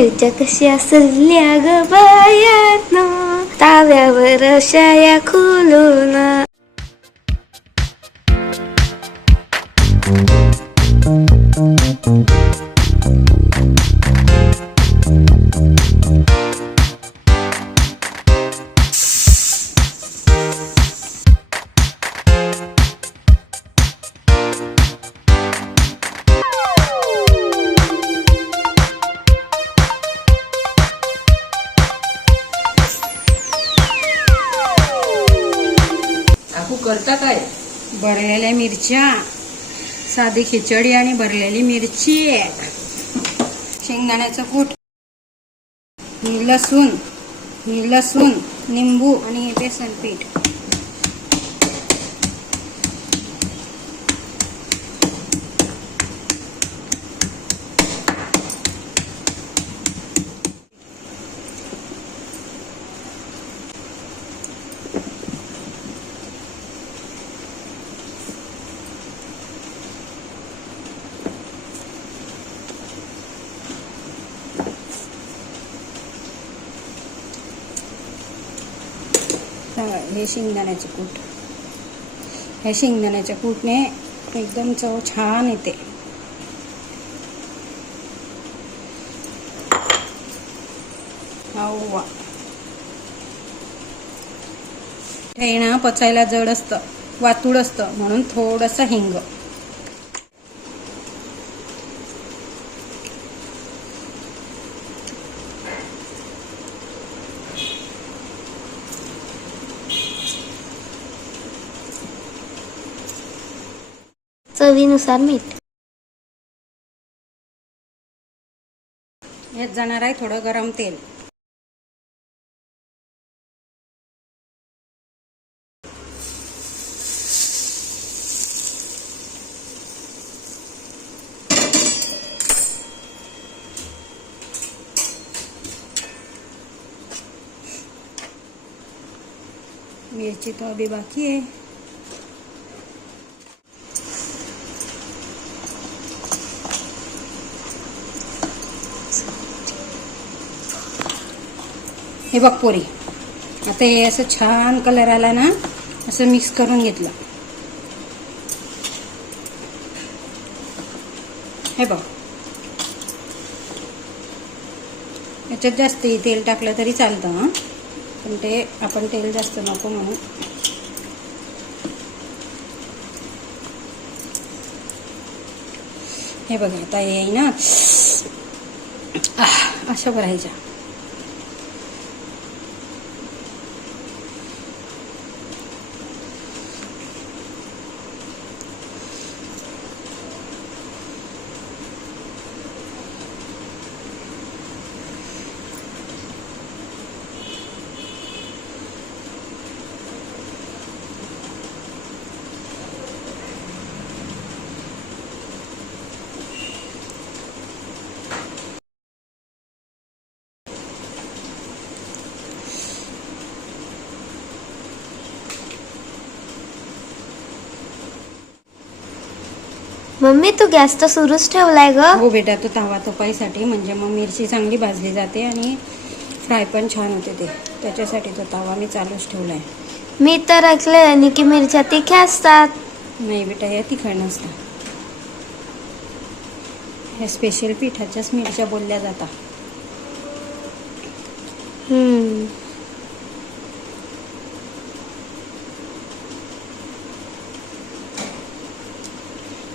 मिरच्या कशा सजल्या ग बायानो, ताव्यावर शाया खोलून. करता काय? भरलेल्या मिरच्या, साधी खिचडी आणि भरलेली मिरची, शेंगदाण्याचं कूट, लसूण, निंबू आणि बेसन पीठ. हे शेंगदाण्याचे कूट. ह्या शेंगदाण्याच्या कूटने एकदम चव छान येते. वा, हे ना पचायला जड असतं, वातूड असतं, म्हणून थोडंसं हिंग. चवीनुसार मीठ. यात जाणार आहे थोडं गरम तेल. मिर्ची तो अभी बाकी है. हे बघ पोरी, आता हे असं छान कलर आला ना, असं मिक्स करून घेतलं. हे बघ, याच्यात जास्त तेल टाकलं तरी चालतं हां, पण ते आपण तेल जास्त नको म्हणून. हे बघा, आता हे ना अशा भरायच्या. मम्मी तू गॅस तर सुरूच ठेवलाय ग. हो बेटा, तो तवा तपायसाठी, म्हणजे मग मिरची चांगली भाजली जाते आणि फ्राय पण छान होते ते, त्याच्यासाठी तो तवा मी चालूच ठेवलाय. मी तर ऐकलंय की मिरच्या तिख्या असतात. नाही बेटा, या तिखट नसतात. ह्या स्पेशल पिठाच्याच मिरच्या बोलल्या जातात.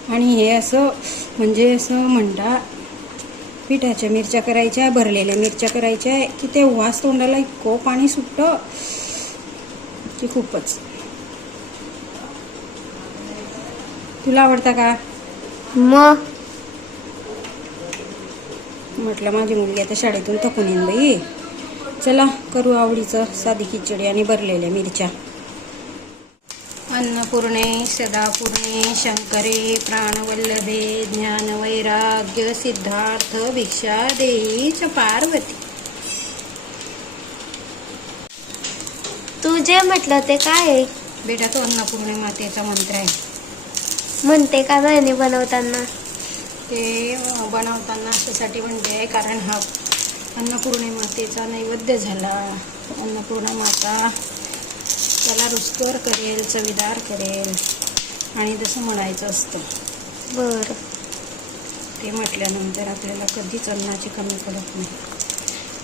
आणि हे असं म्हणजे असं म्हणता, पिठाच्या मिरच्या करायच्या, भरलेल्या मिरच्या करायच्या की ते वास तोंडाला इतकं पाणी सुटतं की खूपच. तुला आवडता का? मग म्हटलं माझी मुलगी आता शाळेतून थकून येईन बाई, चला करू आवडीचं साधी खिचडी आणि भरलेल्या मिरच्या. अन्नपूर्णे सदापूर्णे शंकरे प्राणवल्लभे ज्ञानवैराग्य सिद्धार्थ भिक्षा देई च पार्वती. तू जे म्हटलं ते काय आहे? बेटा, तो अन्नपूर्णे मातेचा मंत्र आहे. म्हणते का बहिणी बनवताना? ते बनवताना अशासाठी म्हणते, कारण हा अन्नपूर्णे मातेचा नैवेद्य झाला. अन्नपूर्णा माता त्याला रुचकर करेल, चवीदार करेल आणि तसं म्हणायचं असतं. बरं. ते म्हटल्यानंतर आपल्याला कधीच अन्नाची कमी पडत नाही.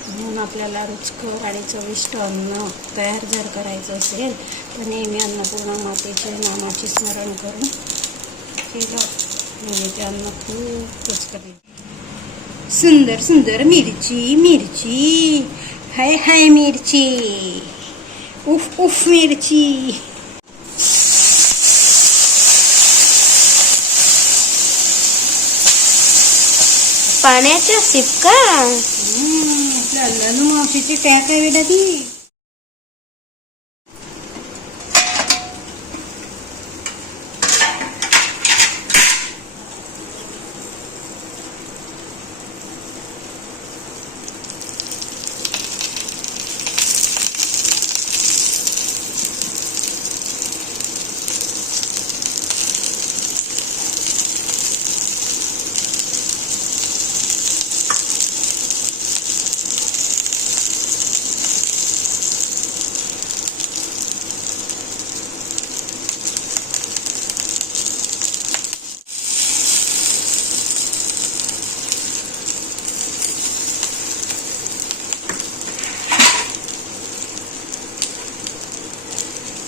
म्हणून आपल्याला रुचकर आणि चविष्ट अन्न तयार जर करायचं असेल तर नेहमी अन्नपूर्णा मातेचे नामाचे स्मरण करून केलं म्हणजे ते अन्न खूप रुचकर येईल. सुंदर सुंदर मिरची मिरची, हाय हाय मिरची, उफ उफ मिरची. पाण्याच्या शिपका. लालू मावशीची टॅक आहे बेटा ती.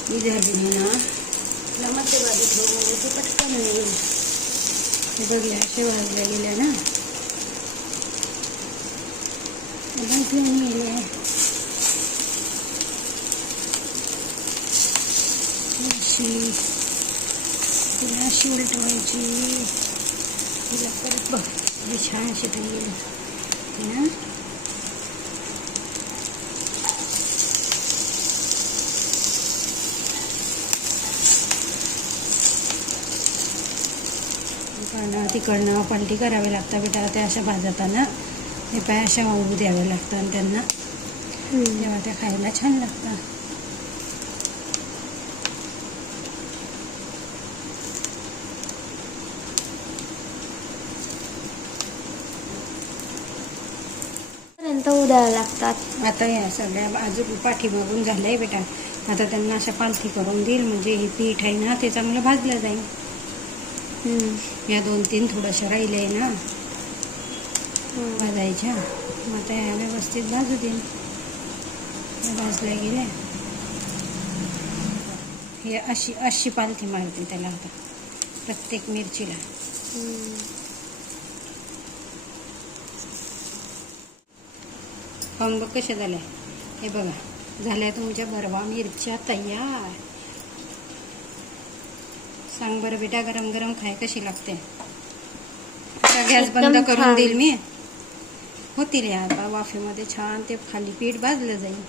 ही झाली ना लमाचे बाजू म्हणजे ते पटकन होईल. हे बघल्या असे भाजल्या गेल्या ना, भाजल्या गेल्या. तिला अशी उलटवायची. तिला परत बघ छान अशी गेली ना. तिकडनं पलटी करावी लागतं बेटा. त्या अशा भाजताना हे पाय अशा वाळू द्यावे लागतात त्यांना, तेव्हा त्या खायला छान लागतात. पर्यंत उद्यावं लागतात. आता या सगळ्या बाजू पाठीमागून झालंय बेटा. आता त्यांना अशा पालथी करून देईल म्हणजे हे पीठ आहे ना ते चांगलं भाजलं जाईल. या 2-3 थोड्याशा राहिले ना भाजायच्या. मग आता ह्या व्यवस्थित भाजू देईल. भाजल्या गेल्या. हे अशी अशी पालथी मारते त्याला आता प्रत्येक मिरचीला. पाहून बघ कशा झाल्या. हे बघा झाल्या तुमच्या भरवा मिरच्या तयार. सांग बरं बेटा गरम गरम खाय कशी लागते. आता गॅस बंद करून देईल मी. होतील या आता वाफेमध्ये छान ते खाली पीठ भाजलं जाईल.